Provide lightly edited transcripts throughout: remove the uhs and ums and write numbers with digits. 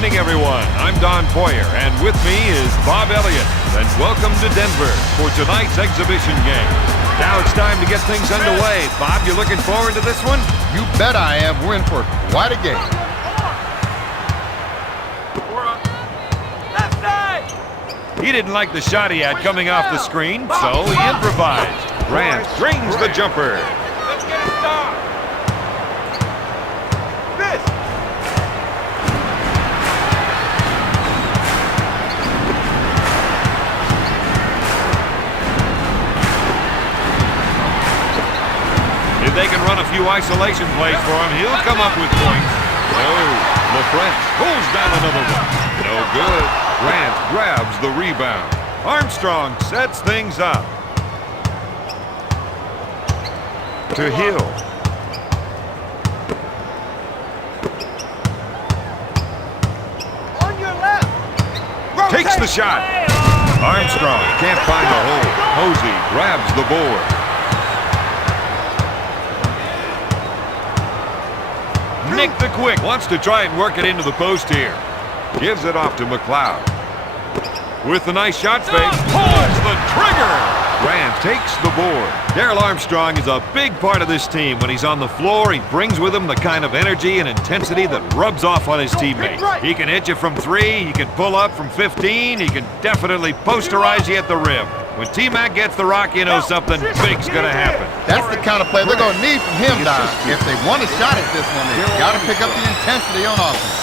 evening, everyone. I'm Don Poyer, and with me is Bob Elliott. And welcome to Denver for tonight's exhibition game. Now it's time to get things underway. Bob, you looking forward to this one? You bet I am. We're in for quite a game. Left side! He didn't like the shot he had coming off the screen, so he improvised. Grant brings the jumper. Let's get it started. This! If they can run a few isolation plays for him, he'll come up with points. No, LaFrance pulls down another one. No good. Grant grabs the rebound. Armstrong sets things up. To Hill. On your left! Takes the shot. Armstrong can't find the hole. Posey grabs the board. Nick the Quick wants to try and work it into the post here. Gives it off to McLeod. With a nice shot fake, pulls the trigger. Grant takes the board. Darrell Armstrong is a big part of this team. When he's on the floor, he brings with him the kind of energy and intensity that rubs off on his teammates. He can hit you from 3, he can pull up from 15, he can definitely posterize you at the rim. When T-Mac gets the rock, you know something big's going to happen. That's the kind of play they're going to need from him, Don. If they want a shot at this one, they've got to pick up the intensity on offense.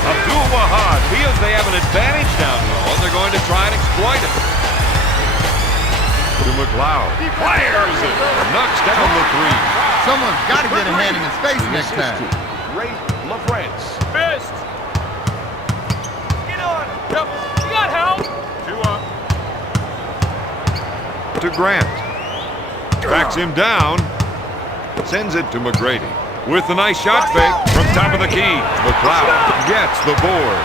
Abdul-Wahad feels they have an advantage down low, and they're going to try and exploit it. To McLeod. Fires it. Knocks down the 3. Someone's got to get a hand in his face next time. Ray LaFrance. Fist! Get on! Yep. You got help! 2 up. To Grant. Tracks him down. Sends it to McGrady. With a nice shot fake from top of the key. McLeod gets the board.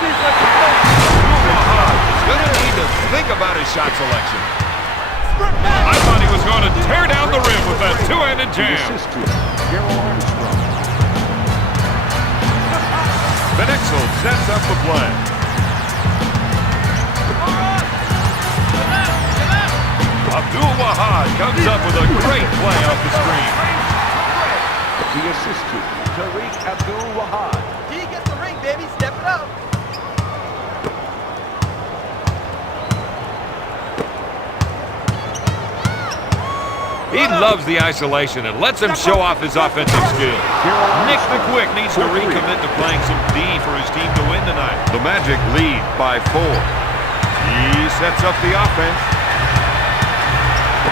Abdul-Wahad is going to need to think about his shot selection. I thought he was going to tear down the rim with that two-handed jam. Benexel sets up the play. Abdul-Wahad comes up with a great play off the screen. The assistant, Tariq Abdul-Wahad. He gets the ring, baby. Step it up. He loves the isolation and lets him show off his offensive skill. Nick the Quick needs to recommit to playing some D for his team to win tonight. The Magic lead by 4. He sets up the offense.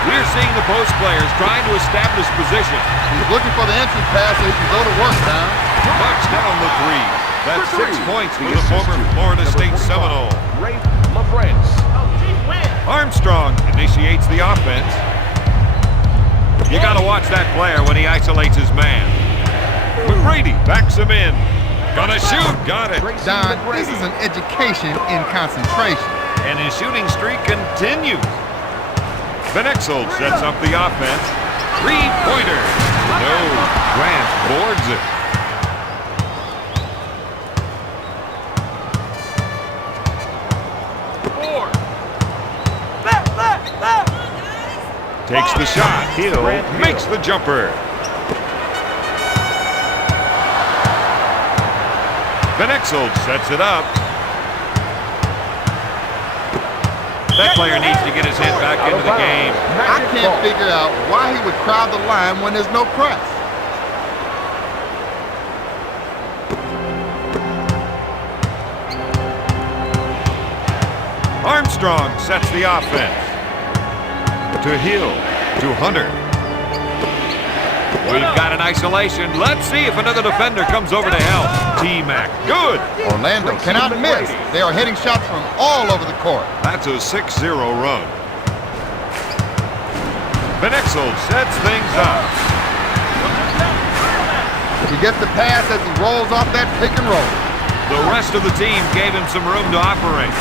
We're seeing the post players trying to establish position. He's looking for the entry pass so he can go to work, Don. Knocks down the 3. That's 6 points for the former Florida State Seminole. Ray LaFrance. Armstrong initiates the offense. You got to watch that player when he isolates his man. McGrady backs him in. Gonna shoot. Got it. Don, this is an education in concentration. And his shooting streak continues. Benexel sets up the offense. 3-pointer. No. Grant boards it. Takes the shot. Hill makes the jumper. Benexel sets it up. That player needs to get his head back into the game. I can't figure out why he would crowd the line when there's no press. Armstrong sets the offense. To Hill. To Hunter. We've got an isolation. Let's see if another defender comes over to help. T-Mac. Good. Orlando cannot miss. They are hitting shots from all over the court. That's a 6-0 run. Benexel sets things up. He gets the pass as he rolls off that pick and roll. The rest of the team gave him some room to operate.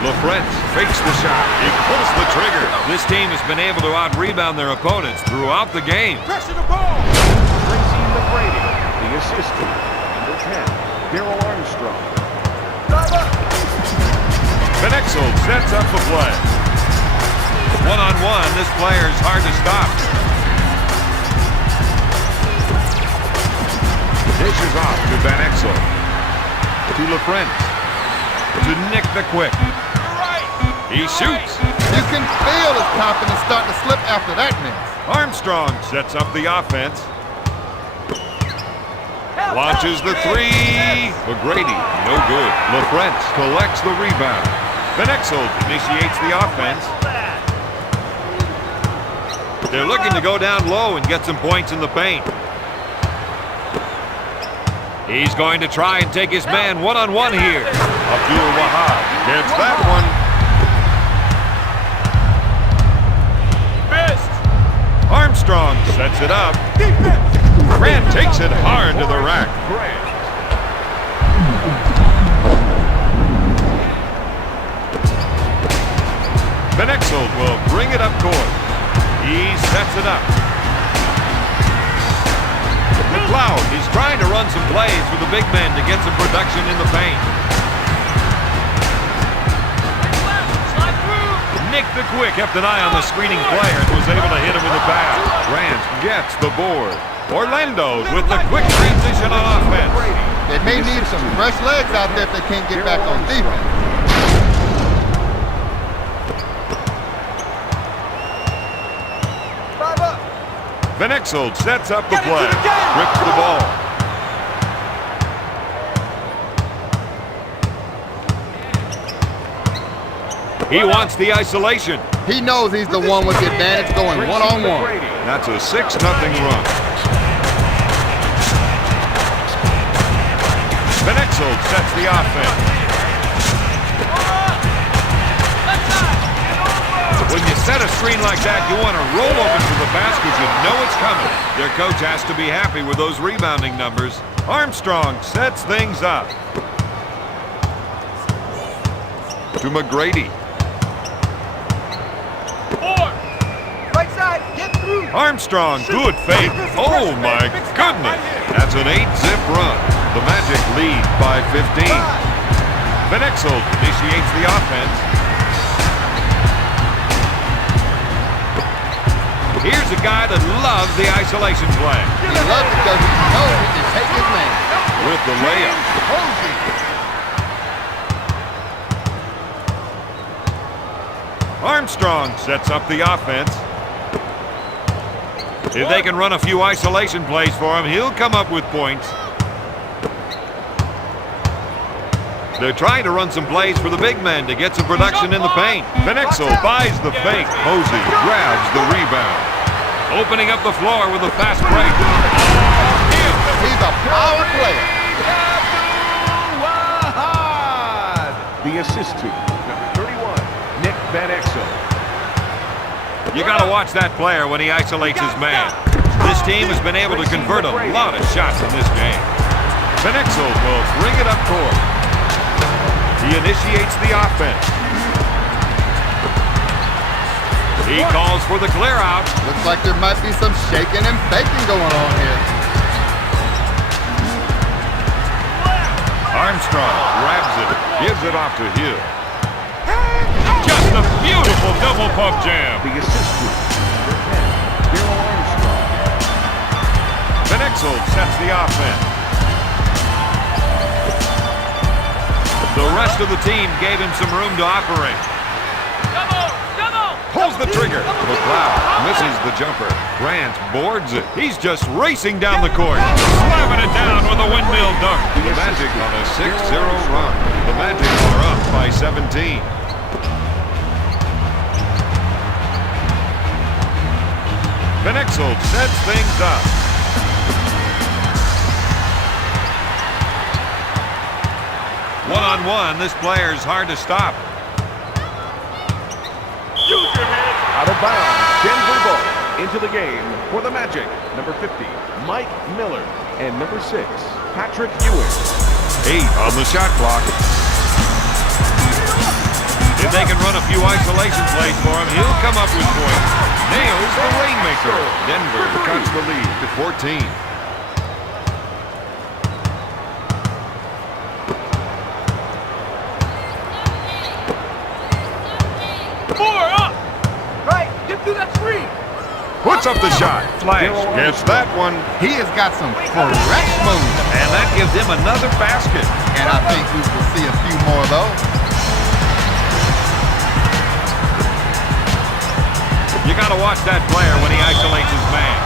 LaFrance fakes the shot. He pulls the trigger. This team has been able to out-rebound their opponents throughout the game. Pressure the ball. Tracy McGrady. The assistant, number 10, Armstrong. Van Exel sets up the play. One-on-one, this player's hard to stop. Dishes off to Van Exel. To LaFrance. To Nick the Quick. He shoots. You can feel his confidence starting to slip after that miss. Armstrong sets up the offense. Launches the three. McGrady, no good. LaFrance collects the rebound. Van Exel initiates the offense. They're looking to go down low and get some points in the paint. He's going to try and take his man one-on-one here. Abdul Wahab gets that one. Missed. Armstrong sets it up. Grant takes it hard to the rack. Van Exel will bring it up court. He sets it up. McLeod is trying to run some plays for the big men to get some production in the paint. Nick the Quick kept an eye on the screening player and was able to hit him with a pass. Grant gets the board. Orlando with the quick transition on offense. They may need some fresh legs out there if they can't get back on defense. Van Exel sets up the play. Rips the ball. He wants the isolation. He knows he's the one with the advantage going one-on-one. That's a 6-0 run. Van Exel sets the offense. When you set a screen like that, you want to roll open to the basket. You know it's coming. Their coach has to be happy with those rebounding numbers. Armstrong sets things up. To McGrady. Right side, get through. Armstrong, good fake. Oh my goodness. That's an 8-zip run. The Magic lead by 15. Van Exel initiates the offense. Here's a guy that loves the isolation play. He loves it because he knows he can take his man. With the layup. Armstrong sets up the offense. If they can run a few isolation plays for him, he'll come up with points. They're trying to run some plays for the big men to get some production in the paint. Van Exel buys the fake. Posey grabs the rebound. Opening up the floor with a fast break. He's a power player. The assist to number 31, Nick Van Exel. You got to watch that player when he isolates his man. This team has been able to convert a lot of shots in this game. Van Exel will bring it up court. He initiates the offense. He calls for the clear out. Looks like there might be some shaking and baking going on here. Armstrong grabs it, gives it off to Hill. Just a beautiful double pump jam. The assistant, number 10, Armstrong. Van Exel sets the offense. The rest of the team gave him some room to operate. Pulls the trigger. McLeod misses the jumper. Grant boards it. He's just racing down the court. Slamming it down with a windmill dunk. The Magic on a 6-0 run. The Magic are up by 17. Van Exel sets things up. One-on-one, this player's hard to stop. Out of bounds, Denver ball into the game for the Magic. Number 50, Mike Miller. And number 6, Patrick Ewing. 8 on the shot clock. If they can run a few isolation plays for him, he'll come up with points. Nails the rainmaker. Denver cuts the lead to 14. Puts up the shot. Flash gets that one. He has got some correct moves. And that gives him another basket. And I think we will see a few more of those. You got to watch that player when he isolates his man.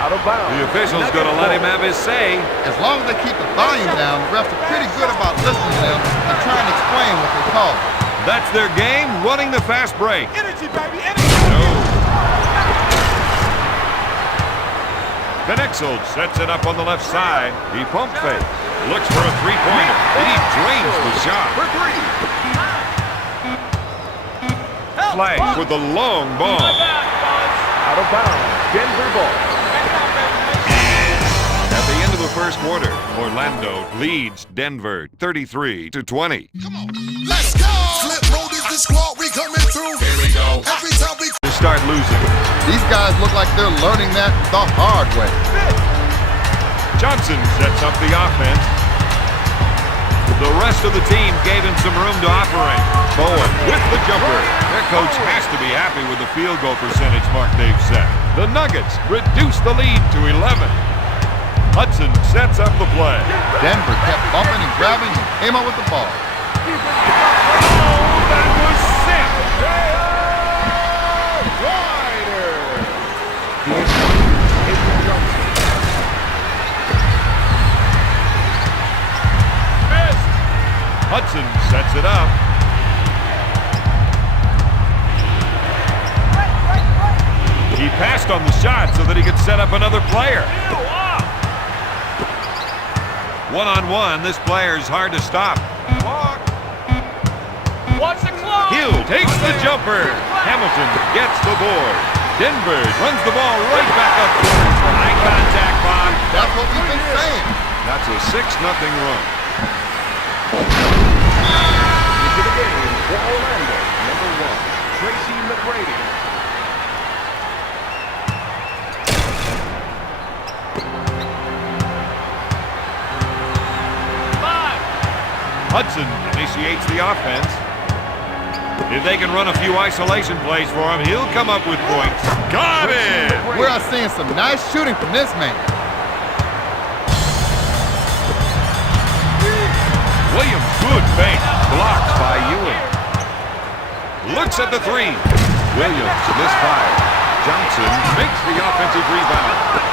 Out of bounds. The official's going to let him have his say. As long as they keep the volume down, the refs are pretty good about listening to them and trying to explain what they call. That's their game, running the fast break. Energy, baby, energy. No. Benexel sets it up on the left side. He pump fakes. Looks for a three-pointer. He drains the shot. For three. Flash with the long ball. Out of bounds. Denver ball. At the end of the first quarter, Orlando leads Denver 33-20. Come on, let's go! Flip road is the squad, we coming through. Here we go. Every time we To start losing. These guys look like they're learning that the hard way. Johnson sets up the offense. The rest of the team gave him some room to operate. Bowen with the jumper. Their coach has to be happy with the field goal percentage mark they've set. The Nuggets reduce the lead to 11. Hudson sets up the play. Denver kept bumping and grabbing and came up with the ball. Oh, that was sick. Hudson sets it up. He passed on the shot so that he could set up another player. One-on-one, this player's hard to stop. Watch the clock. Hill takes the jumper. Hamilton gets the board. Denver runs the ball right back up. High contact, Bob. That's what we've been saying. That's a 6-0 run. Into the game for Orlando. Number 1, Tracy McGrady. Hudson initiates the offense. If they can run a few isolation plays for him, he'll come up with points. Got it! We're seeing some nice shooting from this man. Williams, good fake. Blocked by Ewing. Looks at the three. Williams misfired. Johnson makes the offensive rebound.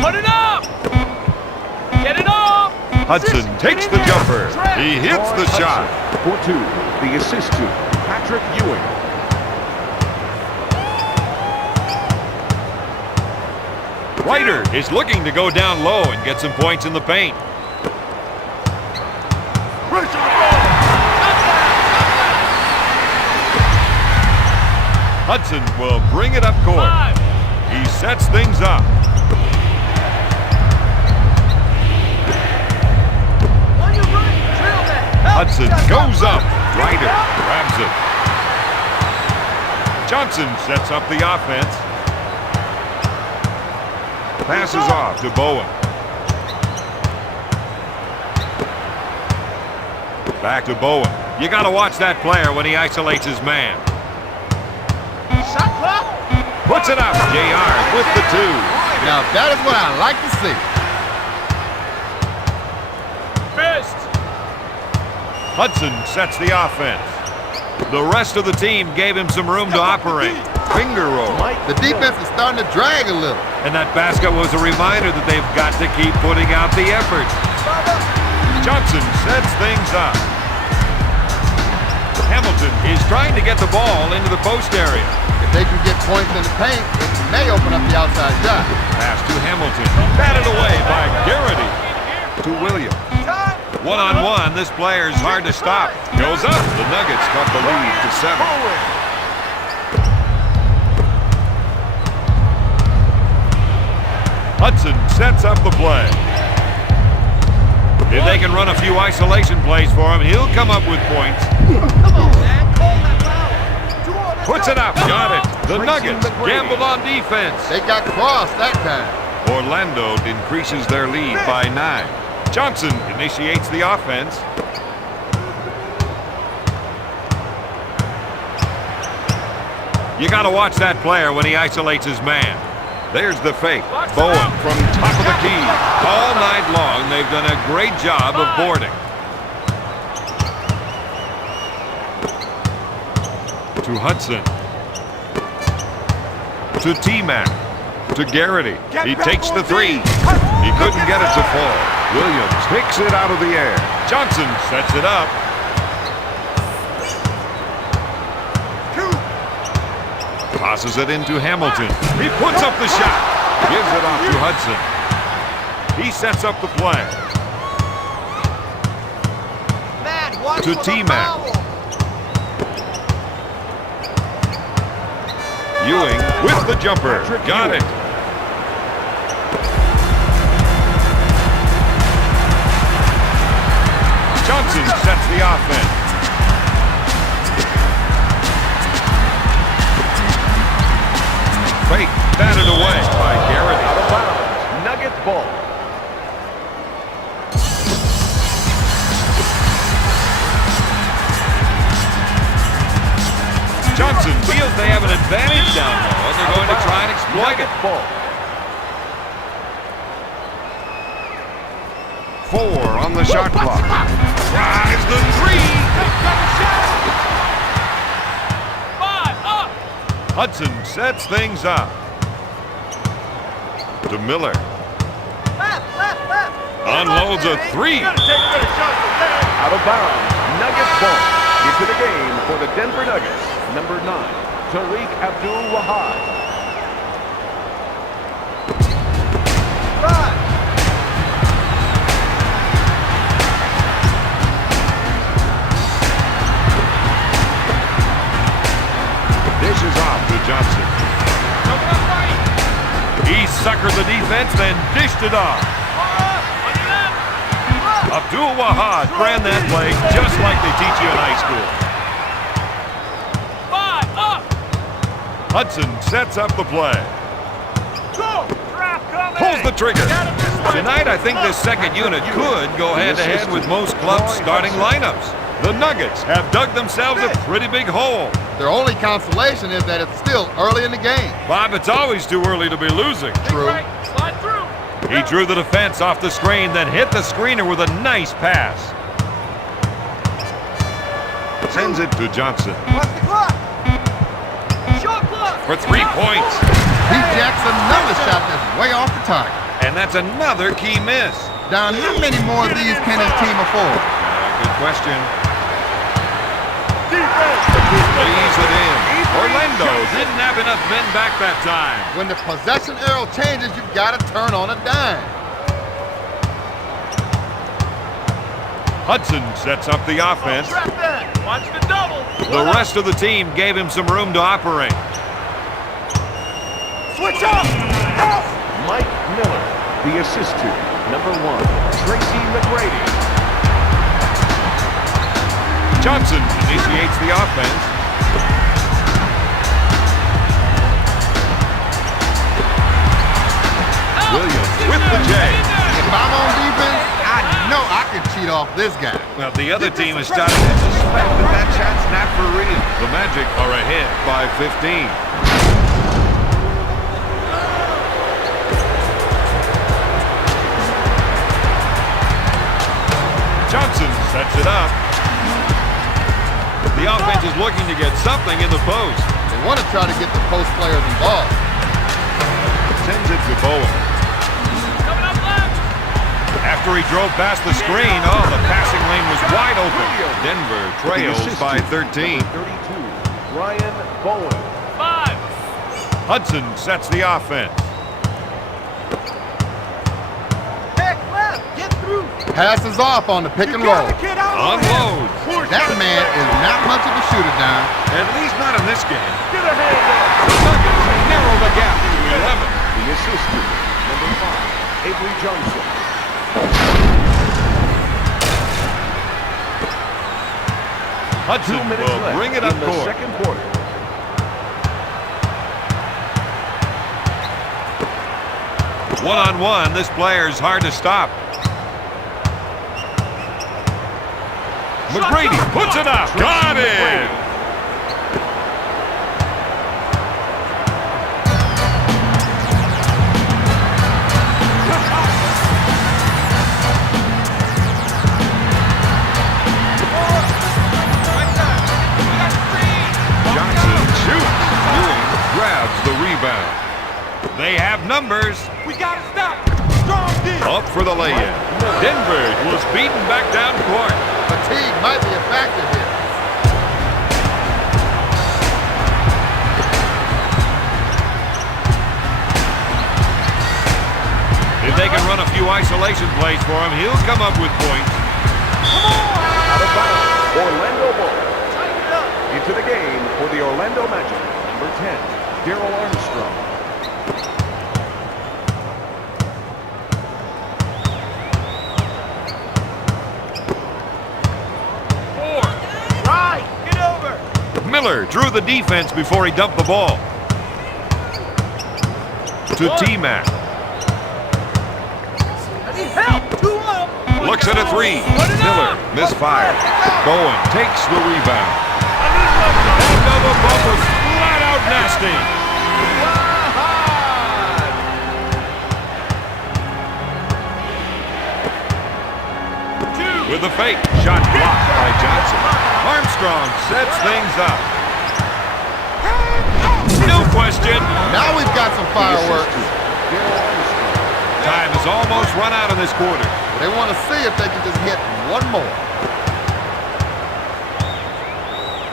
Put it up. Get it up. Hudson takes the jumper. He hits the shot. For 2, the assist to Patrick Ewing. Ryder is looking to go down low and get some points in the paint. Hudson will bring it up court. He sets things up. Hudson goes up. Ryder grabs it. Johnson sets up the offense. Passes off to Bowen. Back to Bowen. You got to watch that player when he isolates his man. Shot clock. Puts it up. JR with the 2. Now that is what I like to see. Fist. Hudson sets the offense. The rest of the team gave him some room to operate. Finger roll. The defense is starting to drag a little. And that basket was a reminder that they've got to keep putting out the effort. Johnson sets things up. Hamilton is trying to get the ball into the post area. If they can get points in the paint, it may open up the outside shot. Pass to Hamilton. Batted away by Garrity. To Williams. One-on-one, this player's hard to stop. Goes up. The Nuggets cut the lead to 7. Hudson sets up the play. If they can run a few isolation plays for him, he'll come up with points. Come on, man. Call that foul. 2 on Sets it up. Got it. The Nuggets gambled on defense. They got crossed that time. Orlando increases their lead by 9. Johnson initiates the offense. You got to watch that player when he isolates his man. There's the fake. Bowen from top of the key. All night long, they've done a great job of boarding. To Hudson. To T-Mac. To Garrity. He takes the 3. He couldn't get it to fall. Williams picks it out of the air. Johnson sets it up. Passes it into Hamilton. He puts up the shot. Gives it off to Hudson. He sets up the play. To T-Mac. Ewing with the jumper. Got it. Johnson sets the offense. Fake, batted away by Garrity. Out of bounds. Nuggets ball. Johnson feels they have an advantage down low, and they're going to try and exploit it. Ball. 4 on the shot clock. Drives the 3. 5 up. Hudson sets things up. To Miller. Unloads a 3. Out of bounds. Nuggets ball. Into the game for the Denver Nuggets. Number 9, Tariq Abdul-Wahad. 5. Dishes off to Johnson. He suckered the defense, then dished it off. Abdul-Wahad ran that play just like they teach you in high school. 5 up. Hudson sets up the play. Pulls the trigger. Tonight, I think this second unit could go head-to-head with most clubs' starting lineups. The Nuggets have dug themselves a pretty big hole. Their only consolation is that it's still early in the game. Bob, it's always too early to be losing. True. Slide through. He drew the defense off the screen, then hit the screener with a nice pass. Sends it to Johnson. Watch the clock. Shot clock. For 3 points. He jacks another shot that's way off the target. And that's another key miss. Don, how many more of these can his team afford? Good question. Lays it in. Orlando didn't have enough men back that time. When the possession arrow changes, you've got to turn on a dime. Hudson sets up the offense. Trap that. Watch the double. The rest of the team gave him some room to operate. Switch up. Mike Miller, the assist to number 1, Tracy McGrady. Johnson initiates the offense. Williams with the J. If I'm on defense, I know I can cheat off this guy. Well, the other team is starting to suspect that shot's not for real. The Magic are ahead by 15. Johnson sets it up. The offense is looking to get something in the post. They want to try to get the post players involved. Sends it to Bowen. Coming up left. After he drove past the screen, the passing lane was wide open. Denver trails by 13. 32, Ryan Bowen. 5. Hudson sets the offense. Back left. Get through. Passes off on the pick and roll. Unloads. That man is not much of a shooter, Don. At least not in this game. Get a hand up. The Nuggets narrow the gap to 11. The assist to number 5, Avery Johnson. Hudson 2 minutes will left bring it up in the court. second quarter. One-on-one, this player's hard to stop. McGrady puts it up. Got it! Grabs the rebound. They have numbers. We gotta stop. Strong D. Up for the lay-in. Denver was beaten back down court. Fatigue might be a factor here. If they can run a few isolation plays for him, he'll come up with points. Out of bounds. Orlando ball. Into the game for the Orlando Magic. Number 10, Darrell Armstrong. Right. Get over. Miller drew the defense before he dumped the ball. To T-Mac. I need help. 2 up. Looks at a three. Miller misfired. Bowen takes the rebound. That double bump was flat out nasty. With a fake. Shot blocked by Johnson. Armstrong sets things up. No question. Now we've got some fireworks. Time is almost run out in this quarter. They want to see if they can just hit one more.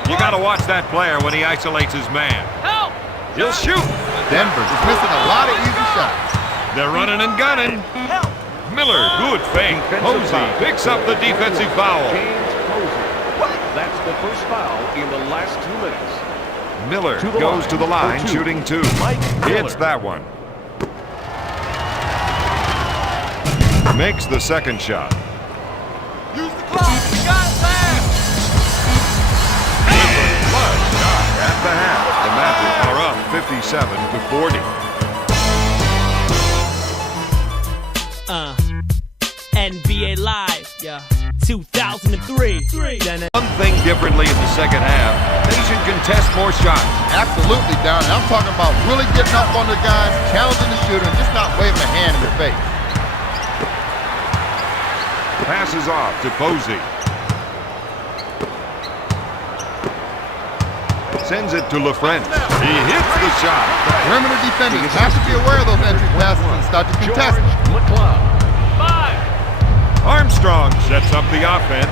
You got to watch that player when he isolates his man. Help. He'll shoot. Denver's just missing a lot of easy shots. They're running and gunning. Help. Miller, good fake. Posey picks up the defensive foul. James Posey. That's the first foul in the last 2 minutes. Miller To the goes line to the line, for two. shooting 2. Mike Miller. Hits that one. Makes the second shot. Use the clock. You got it there. Flush shot at the half. The Magic are up 57-40. NBA Live, yeah, 2003. One thing differently in the second half, they should contest more shots. Absolutely, Down. I'm talking about really getting up on the guys, challenging the shooter, and just not waving a hand in the face. Passes off to Posey. Sends it to LaFrentz. He hits the shot. Perimeter defenders have to be aware of those entry passes and start to contest. George McCloud. 5. Armstrong sets up the offense.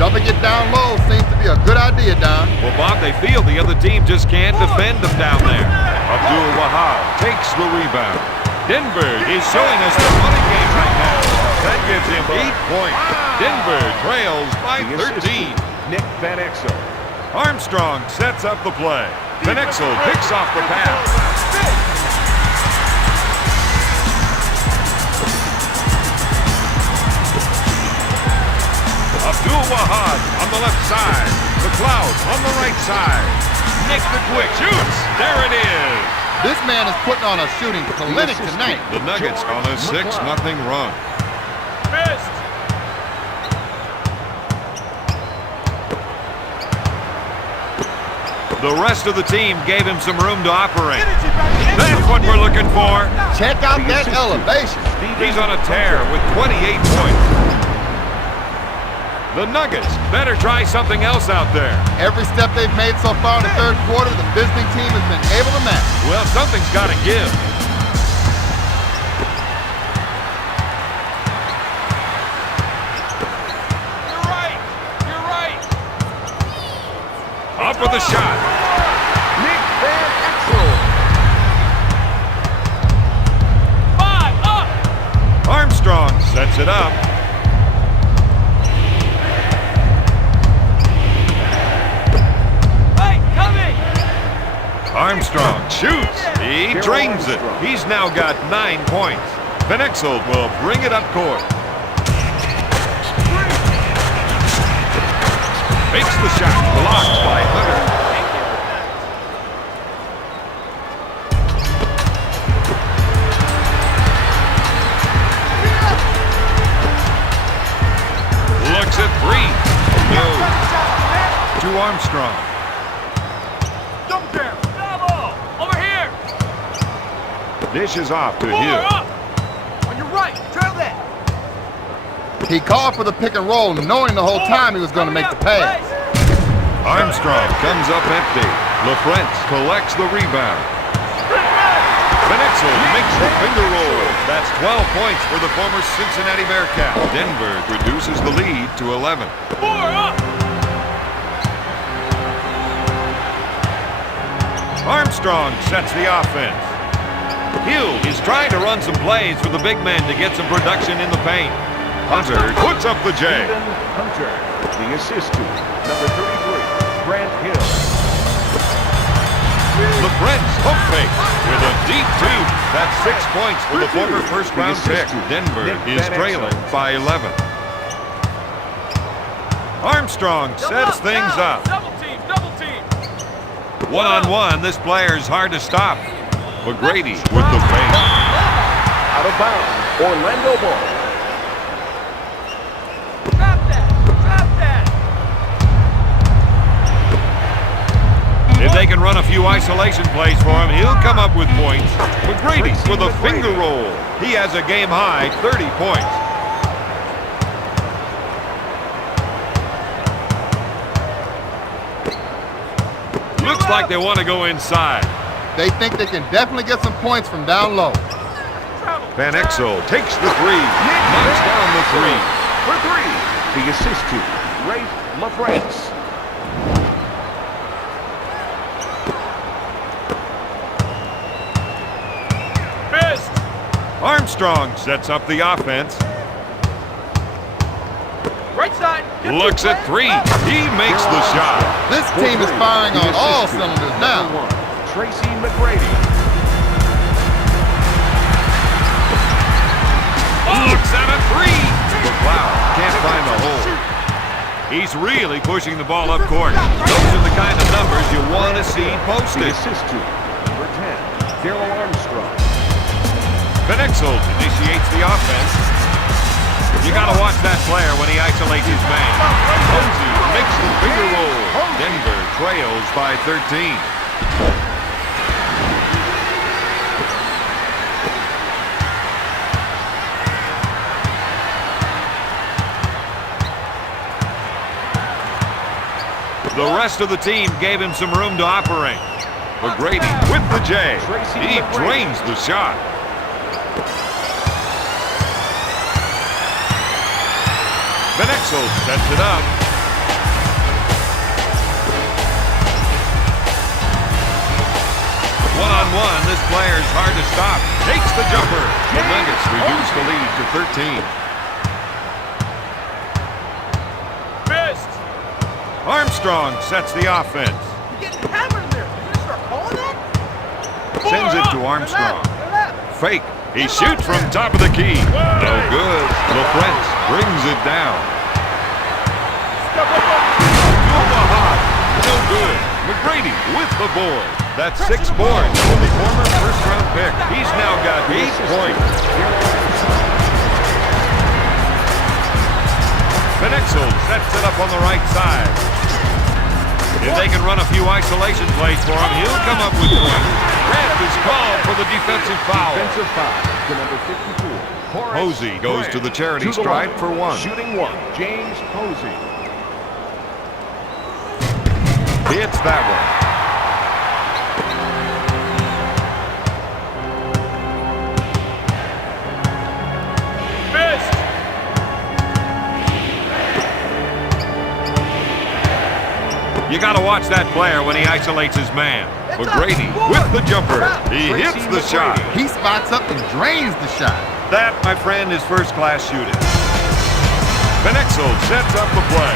Dumping it down low seems to be a good idea, Don. Well, Bob, they feel the other team just can't defend them down there. Abdul-Wahab takes the rebound. Denver is showing us the running game right now. That gives him 8 points. Denver trails by The 13. assistant, Nick Van Exel. Armstrong sets up the play. Van Exel picks off the pass. Abdul-Wahab on the left side. McCloud on the right side. Nick the quick shoots. There it is. This man is putting on a shooting clinic tonight. The Nuggets on a 6-0 run. Missed. The rest of the team gave him some room to operate. That's what we're looking for. Check out that elevation. He's on a tear with 28 points. The Nuggets better try something else out there. Every step they've made so far in the third quarter, the visiting team has been able to match. Well, something's got to give. You're right. You're right. Up with a shot. Nick Van Exel. 5 up. Armstrong sets it up. Hey, coming. Armstrong shoots. He drains it. He's now got 9 points. Van Exel will bring it up court. Makes the shot. Blocked by Hunter. to Armstrong. Double down. Double. Over here. Dishes off to 4 Hill. up. On your right. Trail that. He called for the pick and roll, knowing the whole time he was going to make the pass. Armstrong comes up empty. LaFrentz collects the rebound. Benexel makes the finger roll. That's 12 points for the former Cincinnati Bearcat. Denver reduces the lead to 11. 4 up. Armstrong sets the offense. Hill is trying to run some plays for the big men to get some production in the paint. Hunter puts up the J. Stephen Hunter, the assist to number 33, Grant Hill. LaFrentz hook fake with a deep two. That's 6 points for the former first-round pick. Denver is trailing by 11. Armstrong sets things up. Double team. Double team. One-on-one, this player's hard to stop. McGrady with the fake. Out of bounds, Orlando ball. Trap that. Trap that. If they can run a few isolation plays for him, he'll come up with points. McGrady with a finger roll. He has a game-high 30 points. Looks like they want to go inside. They think they can definitely get some points from down low. Van Exel takes the three, knocks down the three. For 3, the assist to Rafe LaFrentz. Missed. Armstrong sets up the offense. Right side. Get Looks the at three. He makes the shot. This team is firing on all cylinders now. Number 1, Tracy McGrady. Looks at a three. McLeod can't find the hole. He's really pushing the ball up court. Those are the kind of numbers you want to see The posted. assist to number 10, Daryl Armstrong. Van Exel initiates the offense. You got to watch that player when he isolates his man. Posey makes the finger roll. Denver trails by 13. The rest of the team gave him some room to operate. McGrady with the J. He drains the shot. Van Exel sets it up. One-on-one, this player's hard to stop. Takes the jumper. The Nuggets reduce the lead to 13. Missed. Armstrong sets the offense. You're getting hammered in there. You gonna start calling that? Sends it to Armstrong. Fake. He shoots from top of the key. No good. LaFrentz brings it down. No good. McGrady with the board. That's 6 boards for the former first-round pick. He's now got 8 points. Van Exel sets it up on the right side. If they can run a few isolation plays for him, he'll come up with points. Red is called for the defensive foul. Defensive foul to number 54. Posey goes to the charity stripe for 1. Shooting 1, James Posey. Hits that one. Missed. You got to watch that player when he isolates his man. McGrady with the jumper. He hits the shot. He spots up and drains the shot. That, my friend, is first-class shooting. Van Exel sets up the play.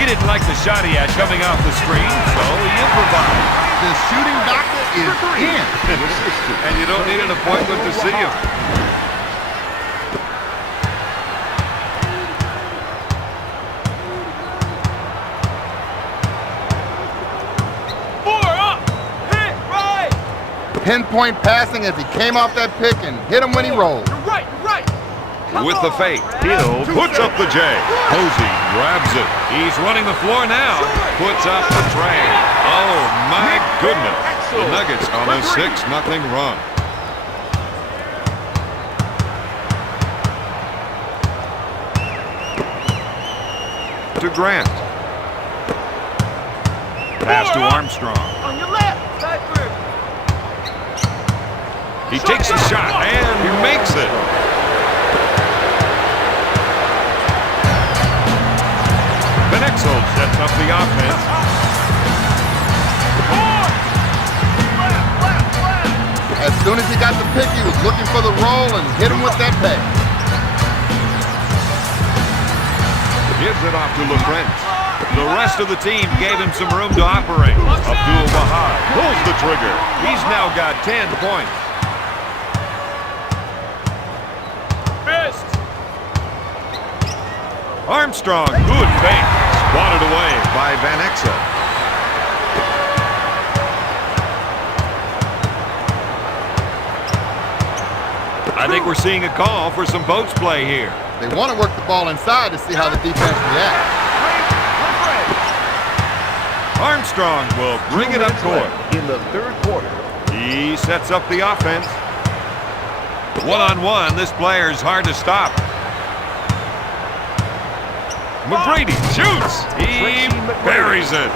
He didn't like the shot he had coming off the screen, so he improvised. The shooting doctor is in. And you don't need an appointment to see him. Pinpoint passing as he came off that pick and hit him when he rolled. You're right. You're right. with the fake. Hill puts up the J. Posey grabs it. He's running the floor now. Puts up the tray. Oh, my goodness. The Nuggets on a 6-0 run. To Grant. Pass to Armstrong. On your left. Side through. He takes a shot and makes it. Benexel sets up the offense. As soon as he got the pick, he was looking for the roll and hit him with that pass. Gives it off to LaFrance. The rest of the team gave him some room to operate. Abdul-Wahab pulls the trigger. He's now got 10 points. Missed. Armstrong, good fake. Swatted away by Van Exel. I think we're seeing a call for some post play here. They want to work the ball inside to see how the defense reacts. Armstrong will bring it up court. In the third quarter. He sets up the offense. One-on-one, this player's hard to stop. McGrady shoots. He buries it.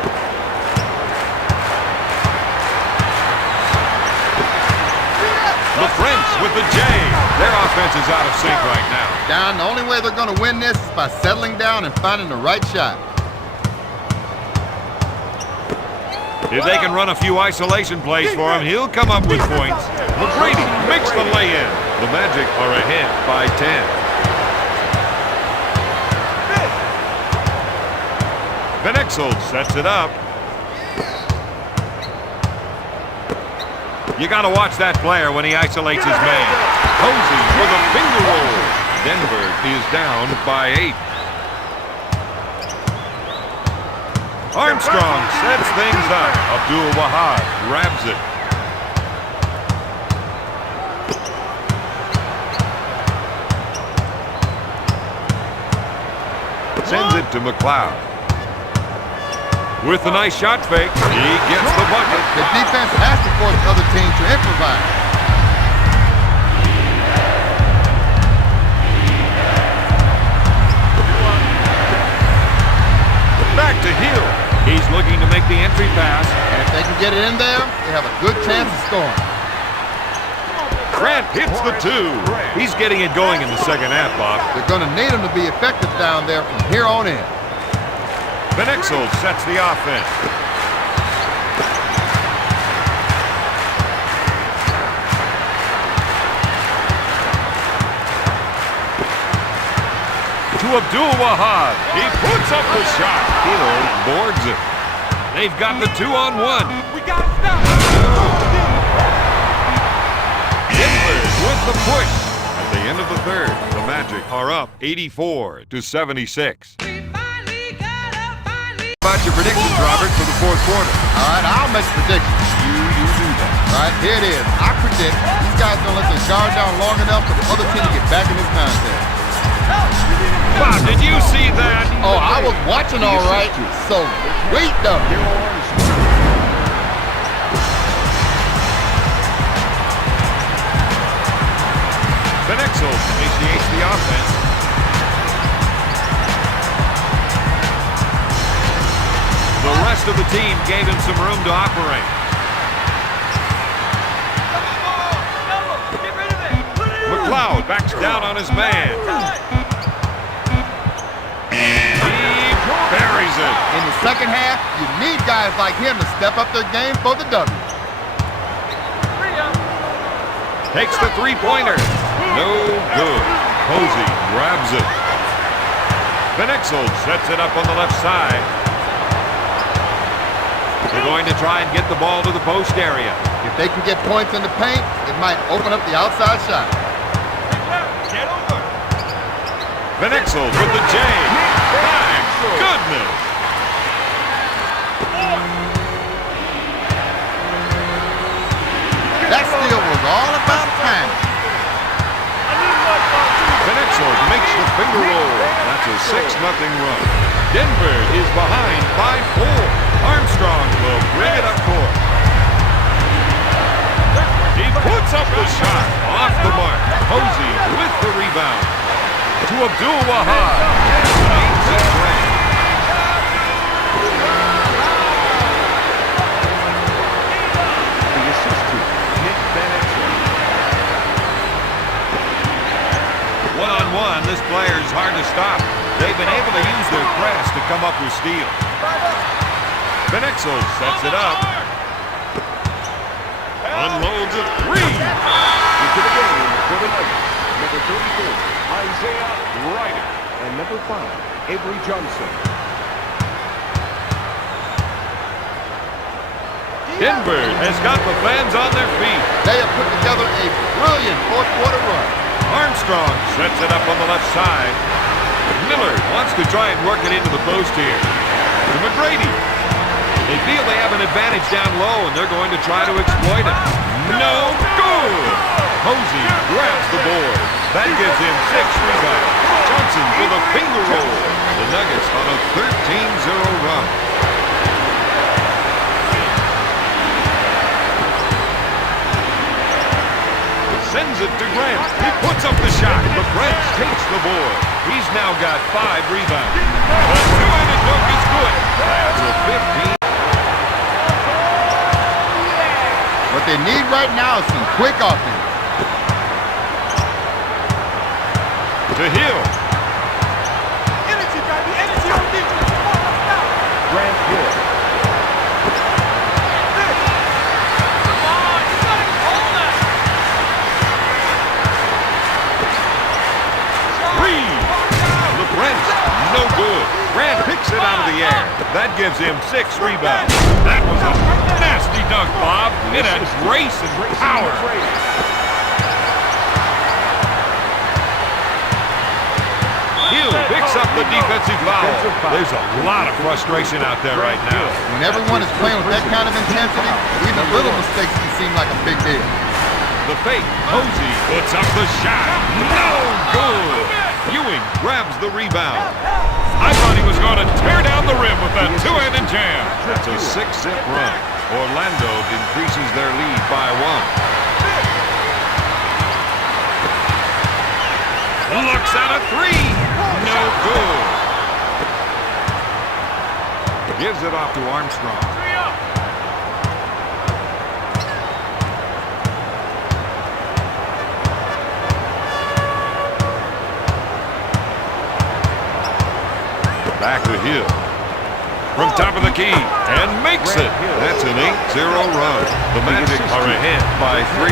LaFrance with the J. Their offense is out of sync right now. Down, the only way they're going to win this is by settling down and finding the right shot. If they can run a few isolation plays for him, he'll come up with points. McGrady makes the lay-in. The Magic are ahead by 10. Van Exel sets it up. You got to watch that player when he isolates his man. Posey with a finger roll. Denver is down by 8. Armstrong sets things up. Abdul-Wahab grabs it. Sends it to McLeod. With a nice shot fake, he gets the bucket. The defense has to force the other team to improvise. Back to Hill. He's looking to make the entry pass. And if they can get it in there, they have a good chance of scoring. Grant hits the 2. He's getting it going in the second half, Bob. They're going to need him to be effective down there from here on in. Van Exel sets the offense. To Abdul-Wahab. He puts up the shot. Hill boards it. They've got the 2-on-1. We got to stop. Denver with the push. At the end of the third, the Magic are up 84-76. About your predictions, Robert, for the fourth quarter. All right, I'll make predictions. You do that. All right, here it is. I predict these guys don't let their guard down long enough for the other team to get back in this contest. Bob, did you see that? Oh, I was watching all right. So, wait though. Van Exel initiates the offense. The rest of the team gave him some room to operate. Get rid of it. McLeod backs down on his man. He buries it. In the second half, you need guys like him to step up their game for the W. Takes the three-pointer. No good. Posey grabs it. Van Exel sets it up on the left side. They're going to try and get the ball to the post area. If they can get points in the paint, it might open up the outside shot. Get over. Van Exel with the J. My goodness. That steal was all about time. Van Exel run. Denver is behind by 4. Armstrong will bring it up court. He puts up the shot. Off the mark. Posey with the rebound. To Abdul-Wahab. The assist to Nick Van Exel. One-on-one, this player's hard to stop. They've been able to use their press to come up with steals. Van Exel sets it up. Unloads a 3. Into the game for the Nuggets, number 34, Isaiah Ryder, and number 5, Avery Johnson. Denver has got the fans on their feet. They have put together a brilliant fourth-quarter run. Armstrong sets it up on the left side. Miller wants to try and work it into the post here. To McGrady. They feel they have an advantage down low, and they're going to try to exploit it. No good! Posey grabs the board. That gives him 6 rebounds. Johnson with a finger roll. The Nuggets on a 13-0 run. Sends it to Grant. He puts up the shot. The Prince takes the board. He's now got 5 rebounds. The two-handed dunk is good. That's a 15. What they need right now is some quick offense. To Hill. Energy, baby, energy on defense. Come on, let's go. Grant Hill. Come on, you gotta hold that. 3. The Prince. No good. Grant picks it out of the air. That gives him 6 rebounds. That was a nasty dunk, Bob. It had grace and power. Hill picks up the defensive foul. There's a lot of frustration out there right now. When everyone is playing with that kind of intensity, even little mistakes can seem like a big deal. The fake. Posey puts up the shot. No good. Ewing grabs the rebound. I thought he was going to tear down the rim with that two-handed jam. That's a 6-zip run. Orlando increases their lead by 1. Looks at a 3. No good. Gives it off to Armstrong. 3 up. Back to Hill. From top of the key. And makes it. That's an 8-0 run. The Magic are ahead by 3.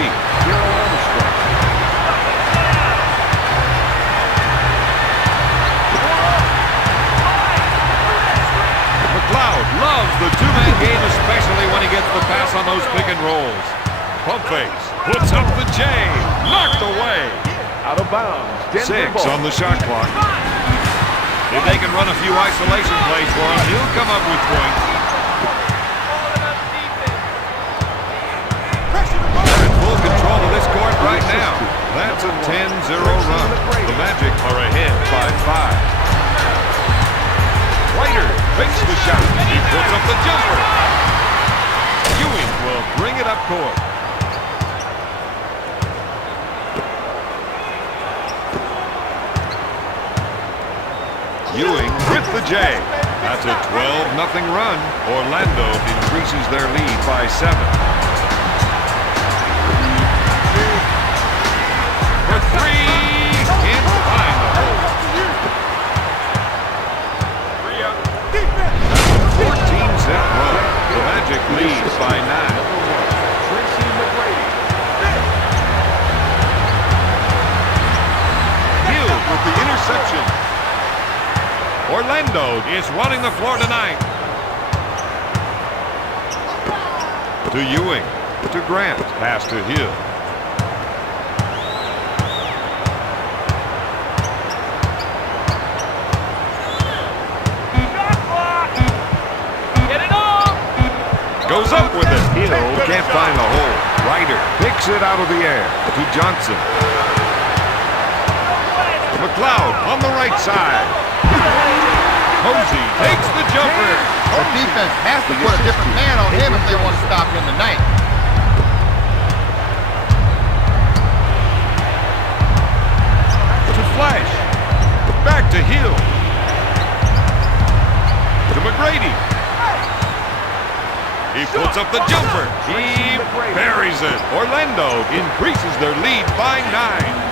McLeod loves the two-man game, especially when he gets the pass on those pick and rolls. Pump fakes. Puts up the J. Knocked away. Out of bounds. Denver 6 ball. on the shot clock. If they can run a few isolation plays for him, he'll come up with points. All about defense. They're in full control of this court right now. That's a 10-0 run. The Magic are ahead by 5. Ryder fakes the shot. He puts up the jumper. Ewing will bring it up court. Ewing with the J. That's a 12-0 run. Orlando increases their lead by 7. For 3. Can't find the hole. 14-zip run. The Magic leads by 9. Hill with the interception. Orlando is running the floor tonight. To Ewing. To Grant. Pass to Hill. Get it on. Goes up with it. Hill can't find the hole. Ryder picks it out of the air. To Johnson. McLeod on the right side. Posey takes the jumper. The defense has to put a different man on him if they want to stop him tonight. To Flash. Back to Hill. To McGrady. He puts up the jumper. He buries it. Orlando increases their lead by 9.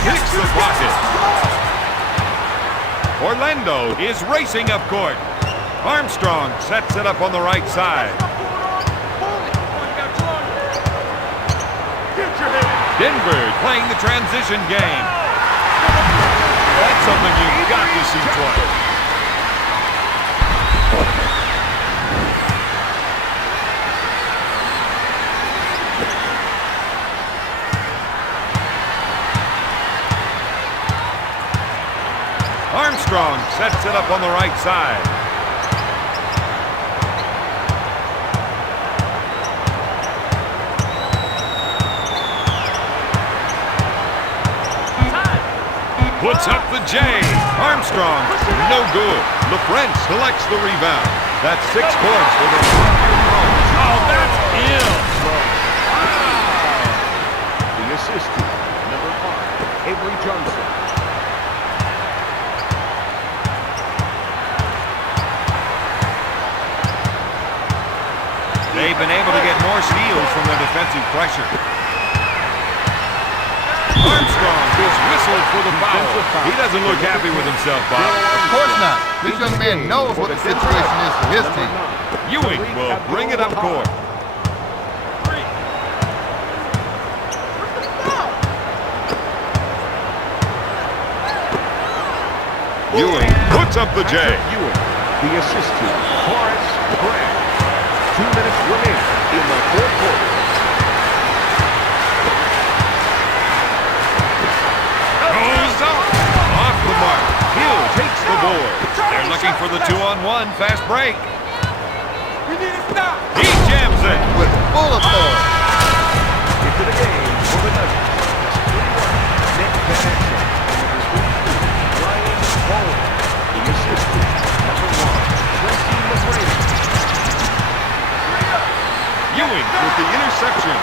Hits the pocket. Orlando is racing up court. Armstrong sets it up on the right side. Denver playing the transition game. That's something you've got to see twice. Armstrong sets it up on the right side. Puts up the J. Armstrong, no good. LaFrance collects the rebound. That's 6 points for the Oh, that's ill. The assist to number 5, Avery Johnson. They've been able to get more steals from their defensive pressure. Armstrong is whistled for the foul. He doesn't look happy with himself, Bob. Of course not. This young man knows what the situation is for his team. Ewing will bring it up court. Ewing puts up the J. Ewing, the assist to Horace Grant. 2 minutes remaining in the fourth quarter. Goes up. Off the mark. Hill takes the board. They're looking for the 2-on-1 fast break. We need to stop. He jams it. With full authority. Into the game for the Nuggets. Nick Van Exel. Ryan Bowles. The assist to number 1, Tracy McGrady. Ewing with the interception.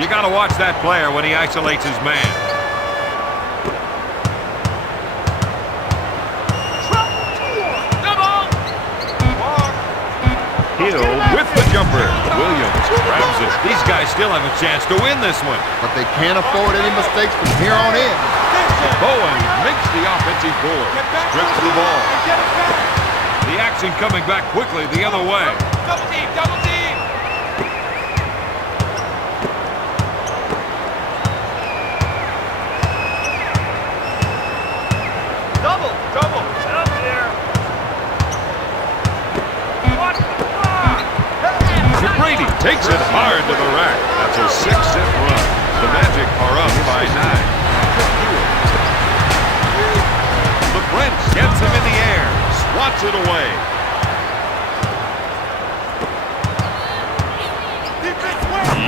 You got to watch that player when he isolates his man. Hill with the jumper. Williams grabs it. These guys still have a chance to win this one. But they can't afford any mistakes from here on in. Bowen makes the offensive board. Strips the ball. The action coming back quickly the other way. Double team, double team. Double, double. Set up there. What? McGrady takes it hard to the rack. That's a 6-zip run. The Magic are up by 9. LaFrance gets him in the air. Swats it away.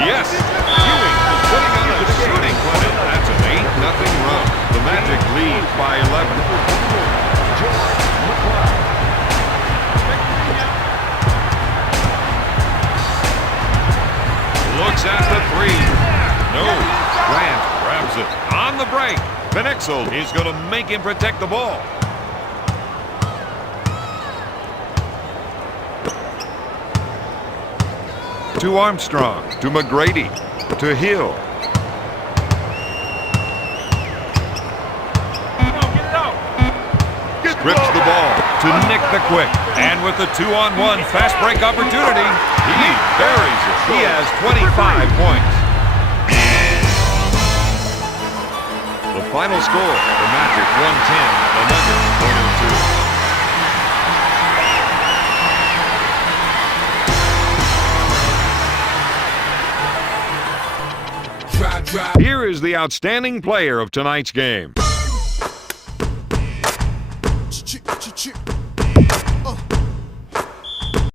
Yes, Ewing is putting on a shooting clinic. That's an 8-0 run. The Magic lead by 11. Looks at the 3. No. Grant grabs it on the break. Van Exel is going to make him protect the ball. To Armstrong, to McGrady, to Hill. Strips the ball to Nick the Quick. And with the 2-on-1 fast break opportunity, he buries it. He has 25 points. The final score, the Magic 110, the Nuggets 102. Here is the outstanding player of tonight's game.